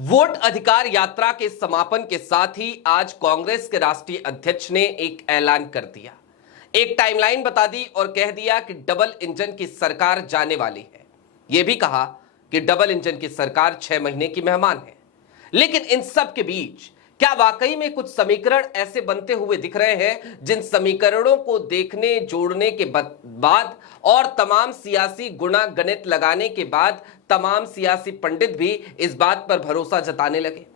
Vote अधिकार यात्रा के समापन के साथ ही आज कांग्रेस के राष्ट्रीय अध्यक्ष ने एक ऐलान कर दिया। एक टाइमलाइन बता दी और कह दिया कि डबल इंजन की सरकार जाने वाली है। यह भी कहा कि डबल इंजन की सरकार 6 महीने की मेहमान है। लेकिन इन सब के बीच क्या वाकई में कुछ समीकरण ऐसे बनते हुए दिख रहे हैं जिन समीकरणों को देखने जोड़ने के बाद और तमाम सियासी गुणा गणित लगाने के बाद तमाम सियासी पंडित भी इस बात पर भरोसा जताने लगे?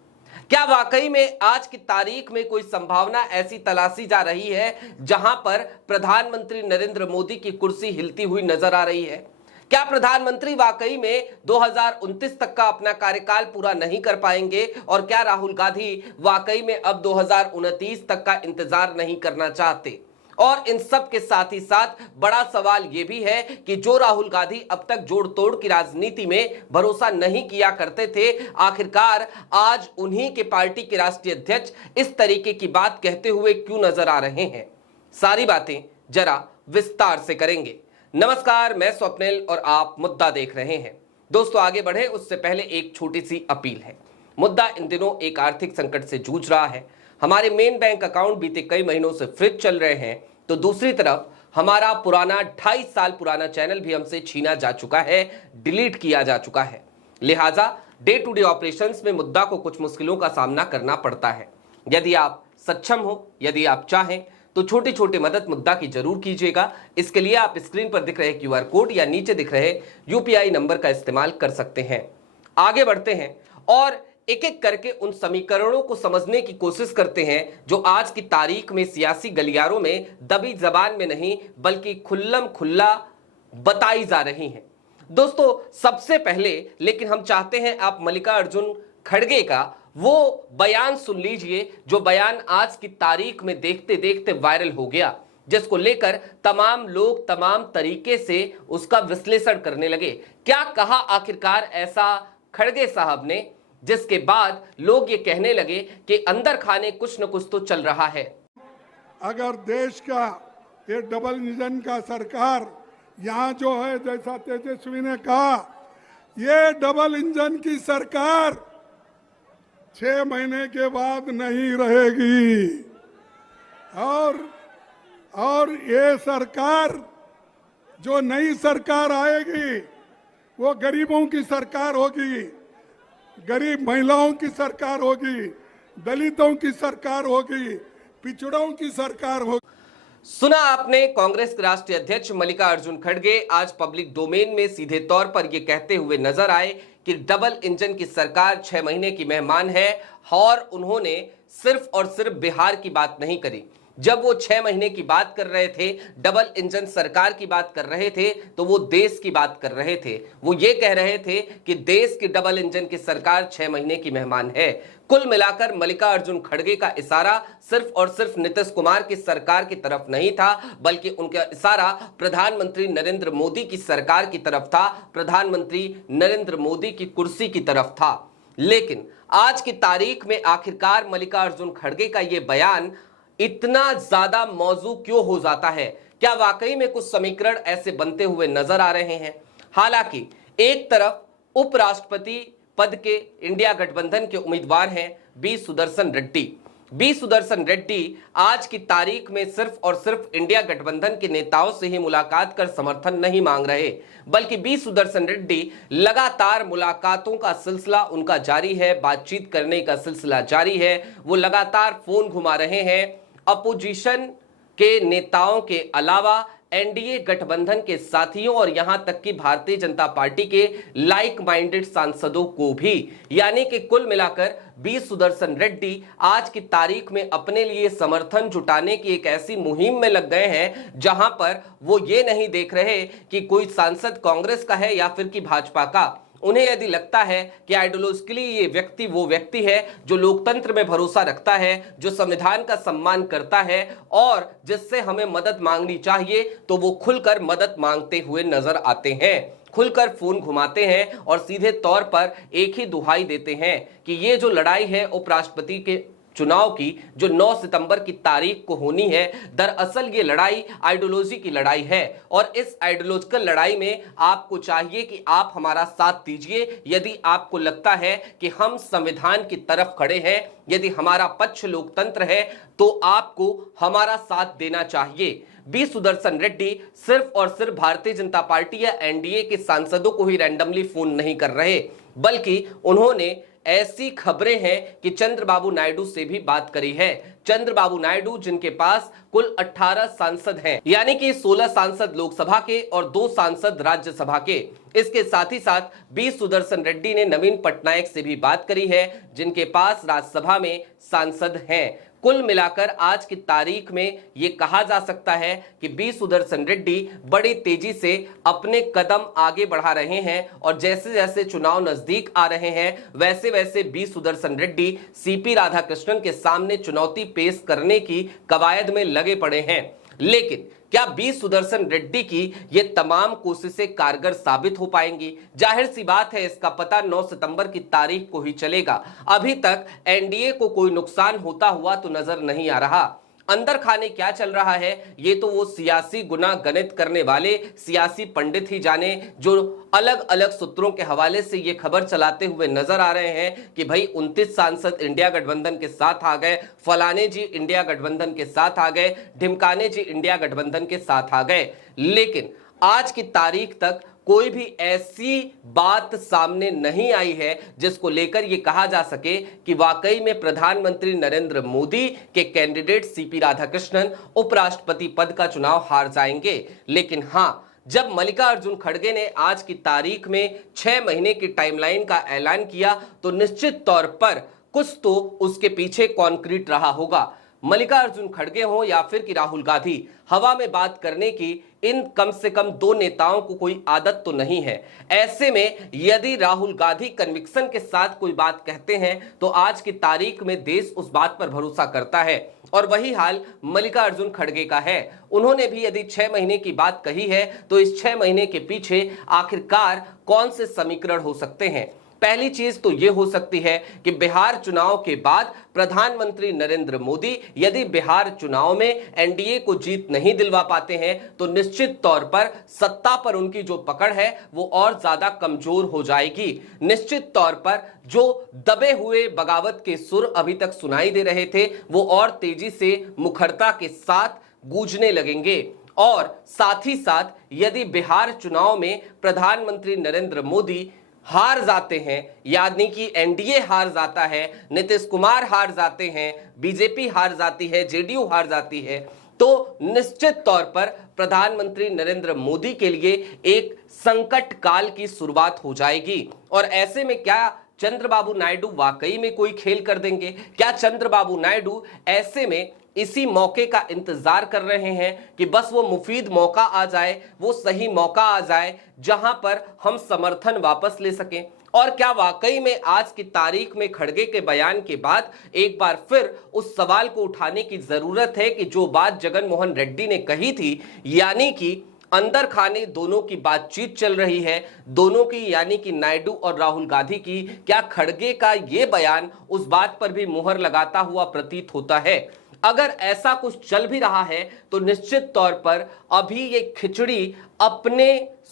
क्या वाकई में आज की तारीख में कोई संभावना ऐसी तलाशी जा रही है जहां पर प्रधानमंत्री नरेंद्र मोदी की कुर्सी हिलती हुई नजर आ रही है? क्या प्रधानमंत्री वाकई में 2029 तक का अपना कार्यकाल पूरा नहीं कर पाएंगे और क्या राहुल गांधी वाकई में अब 2029 तक का इंतजार नहीं करना चाहते? और इन सब के साथ ही साथ बड़ा सवाल यह भी है कि जो राहुल गांधी अब तक जोड़ तोड़ की राजनीति में भरोसा नहीं किया करते थे, आखिरकार आज उन्हीं के पार्टी के राष्ट्रीय अध्यक्ष इस तरीके की बात कहते हुए क्यों नजर आ रहे हैं? सारी बातें जरा विस्तार से करेंगे। नमस्कार, मैं स्वप्निल और आप मुद्दा देख रहे हैं। दोस्तों, आगे बढ़े उससे पहले एक छोटी सी अपील है। मुद्दा इन दिनों एक आर्थिक संकट से जूझ रहा है। हमारे मेन बैंक अकाउंट बीते कई महीनों से फ्रीज चल रहे हैं, तो दूसरी तरफ हमारा पुराना 2.5 साल पुराना चैनल भी हमसे छीना जा चुका है, डिलीट किया जा चुका है। लिहाजा डे टू डे ऑपरेशंस में मुद्दा को कुछ मुश्किलों का सामना करना पड़ता है। यदि आप सक्षम हो, यदि आप चाहें तो छोटी छोटी मदद मुद्दा की जरूर कीजिएगा। इसके लिए आप स्क्रीन पर दिख रहे QR कोड या नीचे दिख रहे UPI नंबर का इस्तेमाल कर सकते हैं। आगे बढ़ते हैं और एक एक करके उन समीकरणों को समझने की कोशिश करते हैं जो आज की तारीख में सियासी गलियारों में दबी जबान में नहीं बल्कि खुल्लम खुल्ला बताई जा रही हैं। दोस्तों, सबसे पहले लेकिन हम चाहते हैं आप मल्लिकार्जुन खड़गे का वो बयान सुन लीजिए जो बयान आज की तारीख में देखते देखते वायरल हो गया, जिसको लेकर तमाम लोग तमाम तरीके से उसका विश्लेषण करने लगे। क्या कहा आखिरकार ऐसा खड़गे साहब ने, जिसके बाद लोग ये कहने लगे कि अंदर खाने कुछ न कुछ तो चल रहा है। अगर देश का ये डबल इंजन का सरकार यहाँ जो है, जैसा तेजस्वी ने कहा, ये डबल इंजन की सरकार 6 महीने के बाद नहीं रहेगी और ये सरकार, जो नई सरकार आएगी वो गरीबों की सरकार होगी, गरीब महिलाओं की सरकार होगी, दलितों की सरकार होगी, पिछड़ों की सरकार होगी। सुना आपने, कांग्रेस के राष्ट्रीय अध्यक्ष मल्लिकार्जुन खड़गे आज पब्लिक डोमेन में सीधे तौर पर यह कहते हुए नजर आए कि डबल इंजन की सरकार 6 महीने की मेहमान है। और उन्होंने सिर्फ और सिर्फ बिहार की बात नहीं करी। जब वो 6 महीने की बात कर रहे थे, डबल इंजन सरकार की बात कर रहे थे, तो वो देश की बात कर रहे थे। वो ये कह रहे थे कि देश की डबल इंजन की सरकार 6 महीने की मेहमान है। कुल मिलाकर मल्लिकार्जुन खड़गे का इशारा सिर्फ और सिर्फ नीतीश कुमार की सरकार की तरफ नहीं था, बल्कि उनका इशारा प्रधानमंत्री नरेंद्र मोदी की सरकार की तरफ था, प्रधानमंत्री नरेंद्र मोदी की कुर्सी की तरफ था। लेकिन आज की तारीख में आखिरकार मल्लिकार्जुन खड़गे का यह बयान इतना ज्यादा मौजू क्यों हो जाता है? क्या वाकई में कुछ समीकरण ऐसे बनते हुए नजर आ रहे हैं? हालांकि एक तरफ उपराष्ट्रपति पद के इंडिया गठबंधन के उम्मीदवार हैं बी सुदर्शन रेड्डी। बी सुदर्शन रेड्डी आज की तारीख में सिर्फ और सिर्फ इंडिया गठबंधन के नेताओं से ही मुलाकात कर समर्थन नहीं मांग रहे, बल्कि बी सुदर्शन रेड्डी लगातार मुलाकातों का सिलसिला उनका जारी है, बातचीत करने का सिलसिला जारी है। वो लगातार फोन घुमा रहे हैं अपोजिशन के नेताओं के अलावा एनडीए गठबंधन के साथियों और यहां तक कि भारतीय जनता पार्टी के लाइक माइंडेड सांसदों को भी। यानी कि कुल मिलाकर बी सुदर्शन रेड्डी आज की तारीख में अपने लिए समर्थन जुटाने की एक ऐसी मुहिम में लग गए हैं जहां पर वो ये नहीं देख रहे कि कोई सांसद कांग्रेस का है या फिर कि भाजपा का। उन्हें यदि लगता है कि आइडियोलॉजिकली ये व्यक्ति वो व्यक्ति है जो लोकतंत्र में भरोसा रखता है, जो संविधान का सम्मान करता है और जिससे हमें मदद मांगनी चाहिए, तो वो खुलकर मदद मांगते हुए नजर आते हैं, खुलकर फोन घुमाते हैं और सीधे तौर पर एक ही दुहाई देते हैं कि ये जो लड़ाई है उपराष्ट्रपति के चुनाव की जो 9 सितंबर की तारीख को होनी है, दरअसल ये लड़ाई आइडियोलॉजी की लड़ाई है और इस आइडियोलॉजिकल लड़ाई में आपको चाहिए कि आप हमारा साथ दीजिए। यदि आपको लगता है कि हम संविधान की तरफ खड़े हैं, यदि हमारा पक्ष लोकतंत्र है, तो आपको हमारा साथ देना चाहिए। बी सुदर्शन रेड्डी सिर्फ और सिर्फ भारतीय जनता पार्टी या एनडीए के सांसदों को ही रैंडमली फोन नहीं कर रहे, बल्कि उन्होंने ऐसी खबरें हैं कि चंद्रबाबू नायडू से भी बात करी है। चंद्रबाबू नायडू जिनके पास कुल 18 सांसद हैं, यानी कि 16 सांसद लोकसभा के और 2 सांसद राज्यसभा के। इसके साथ ही साथ बी सुदर्शन रेड्डी ने नवीन पटनायक से भी बात करी है, जिनके पास राज्यसभा में सांसद हैं। कुल मिलाकर आज की तारीख में यह कहा जा सकता है कि बी सुदर्शन रेड्डी बड़ी तेजी से अपने कदम आगे बढ़ा रहे हैं और जैसे जैसे चुनाव नजदीक आ रहे हैं, वैसे वैसे बी सुदर्शन रेड्डी सीपी राधाकृष्णन के सामने चुनौती पेश करने की कवायद में लगे पड़े हैं। लेकिन क्या बी सुदर्शन रेड्डी की ये तमाम कोशिशें कारगर साबित हो पाएंगी? जाहिर सी बात है, इसका पता 9 सितंबर की तारीख को ही चलेगा। अभी तक एनडीए को कोई नुकसान होता हुआ तो नजर नहीं आ रहा। अंदर खाने क्या चल रहा है, ये तो वो सियासी गुना गणित करने वाले सियासी पंडित ही जाने, जो अलग अलग सूत्रों के हवाले से ये खबर चलाते हुए नजर आ रहे हैं कि भाई 29 सांसद इंडिया गठबंधन के साथ आ गए, फलाने जी इंडिया गठबंधन के साथ आ गए, ढिमकाने जी इंडिया गठबंधन के साथ आ गए। लेकिन आज की तारीख तक कोई भी ऐसी बात सामने नहीं आई है जिसको लेकर यह कहा जा सके कि वाकई में प्रधानमंत्री नरेंद्र मोदी के कैंडिडेट सीपी राधाकृष्णन उपराष्ट्रपति पद का चुनाव हार जाएंगे। लेकिन हां, जब मल्लिकार्जुन खड़गे ने आज की तारीख में 6 महीने की टाइमलाइन का ऐलान किया, तो निश्चित तौर पर कुछ तो उसके पीछे कॉन्क्रीट रहा होगा। मल्लिकार्जुन खड़गे हो या फिर कि राहुल गांधी, हवा में बात करने की इन कम से कम 2 नेताओं को कोई आदत तो नहीं है। ऐसे में यदि राहुल गांधी कन्विक्शन के साथ कोई बात कहते हैं तो आज की तारीख में देश उस बात पर भरोसा करता है, और वही हाल मल्लिकार्जुन खड़गे का है। उन्होंने भी यदि 6 महीने की बात कही है तो इस 6 महीने के पीछे आखिरकार कौन से समीकरण हो सकते हैं? पहली चीज तो यह हो सकती है कि बिहार चुनाव के बाद प्रधानमंत्री नरेंद्र मोदी यदि बिहार चुनाव में एनडीए को जीत नहीं दिलवा पाते हैं तो निश्चित तौर पर सत्ता पर उनकी जो पकड़ है वो और ज्यादा कमजोर हो जाएगी। निश्चित तौर पर जो दबे हुए बगावत के सुर अभी तक सुनाई दे रहे थे वो और तेजी से मुखरता के साथ गूंजने लगेंगे। और साथ ही साथ यदि बिहार चुनाव में प्रधानमंत्री नरेंद्र मोदी हार जाते हैं, यानी कि एनडीए हार जाता है, नीतीश कुमार हार जाते हैं, बीजेपी हार जाती है, जेडीयू हार जाती है, तो निश्चित तौर पर प्रधानमंत्री नरेंद्र मोदी के लिए एक संकट काल की शुरुआत हो जाएगी। और ऐसे में क्या चंद्रबाबू नायडू वाकई में कोई खेल कर देंगे? क्या चंद्रबाबू नायडू ऐसे में इसी मौके का इंतजार कर रहे हैं कि बस वो मुफीद मौका आ जाए, वो सही मौका आ जाए जहां पर हम समर्थन वापस ले सकें? और क्या वाकई में आज की तारीख में खड़गे के बयान के बाद एक बार फिर उस सवाल को उठाने की जरूरत है कि जो बात जगन मोहन रेड्डी ने कही थी, यानी कि अंदर खाने दोनों की बातचीत चल रही है, दोनों की यानी कि नायडू और राहुल गांधी की, क्या खड़गे का ये बयान उस बात पर भी मुहर लगाता हुआ प्रतीत होता है? अगर ऐसा कुछ चल भी रहा है तो निश्चित तौर पर अभी ये खिचड़ी अपने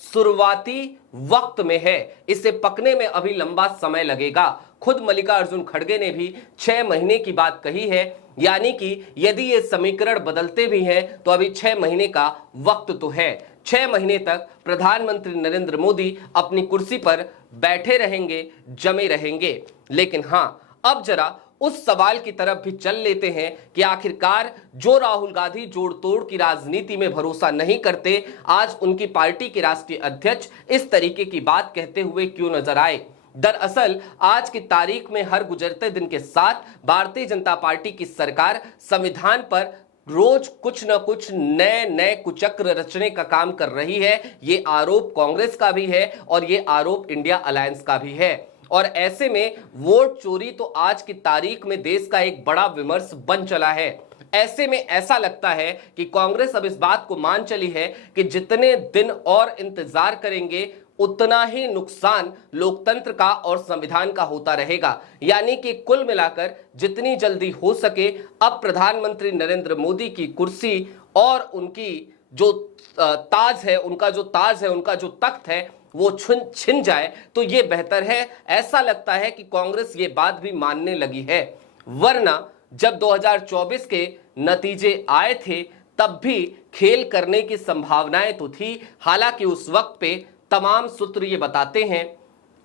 शुरुआती वक्त में है, इसे पकने में अभी लंबा समय लगेगा। खुद मल्लिकार्जुन खड़गे ने भी 6 महीने की बात कही है, यानी कि यदि ये समीकरण बदलते भी हैं तो अभी 6 महीने का वक्त तो है। 6 महीने तक प्रधानमंत्री नरेंद्र मोदी अपनी कुर्सी पर बैठे रहेंगे, जमे रहेंगे। लेकिन हां, अब जरा उस सवाल की तरफ भी चल लेते हैं कि आखिरकार जो राहुल गांधी जोड़ तोड़ की राजनीति में भरोसा नहीं करते, आज उनकी पार्टी के राष्ट्रीय अध्यक्ष इस तरीके की बात कहते हुए क्यों नजर आए? दरअसल आज की तारीख में हर गुजरते दिन के साथ भारतीय जनता पार्टी की सरकार संविधान पर रोज कुछ न कुछ नए नए कुचक्र रचने का काम कर रही है। ये आरोप कांग्रेस का भी है और ये आरोप इंडिया अलायंस का भी है। और ऐसे में वोट चोरी तो आज की तारीख में देश का एक बड़ा विमर्श बन चला है। ऐसे में ऐसा लगता है कि कांग्रेस अब इस बात को मान चली है कि जितने दिन और इंतजार करेंगे उतना ही नुकसान लोकतंत्र का और संविधान का होता रहेगा। यानी कि कुल मिलाकर जितनी जल्दी हो सके अब प्रधानमंत्री नरेंद्र मोदी की कुर्सी और उनकी जो ताज है, उनका जो तख्त है वो छिन जाए तो ये बेहतर है। ऐसा लगता है कि कांग्रेस ये बात भी मानने लगी है, वरना जब 2024 के नतीजे आए थे तब भी खेल करने की संभावनाएं तो थी। हालांकि उस वक्त पे तमाम सूत्र ये बताते हैं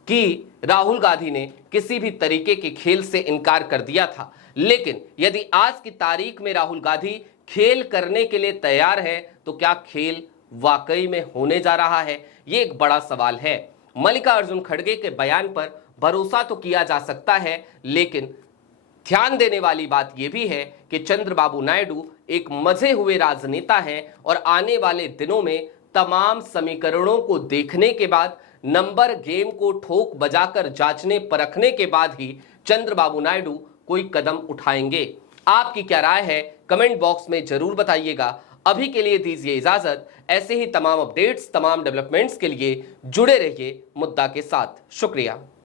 कि राहुल गांधी ने किसी भी तरीके के खेल से इनकार कर दिया था। लेकिन यदि आज की तारीख में राहुल गांधी खेल करने के लिए तैयार है तो क्या खेल वाकई में होने जा रहा है, ये एक बड़ा सवाल है। मल्लिकार्जुन खड़गे के बयान पर भरोसा तो किया जा सकता है, लेकिन ध्यान देने वाली बात यह भी है कि चंद्रबाबू नायडू एक मजे हुए राजनेता हैं और आने वाले दिनों में तमाम समीकरणों को देखने के बाद, नंबर गेम को ठोक बजाकर जांचने परखने के बाद ही चंद्रबाबू नायडू कोई कदम उठाएंगे। आपकी क्या राय है कमेंट बॉक्स में जरूर बताइएगा। अभी के लिए दीजिए इजाजत। ऐसे ही तमाम अपडेट्स, तमाम डेवलपमेंट्स के लिए जुड़े रहिए मुद्दा के साथ। शुक्रिया।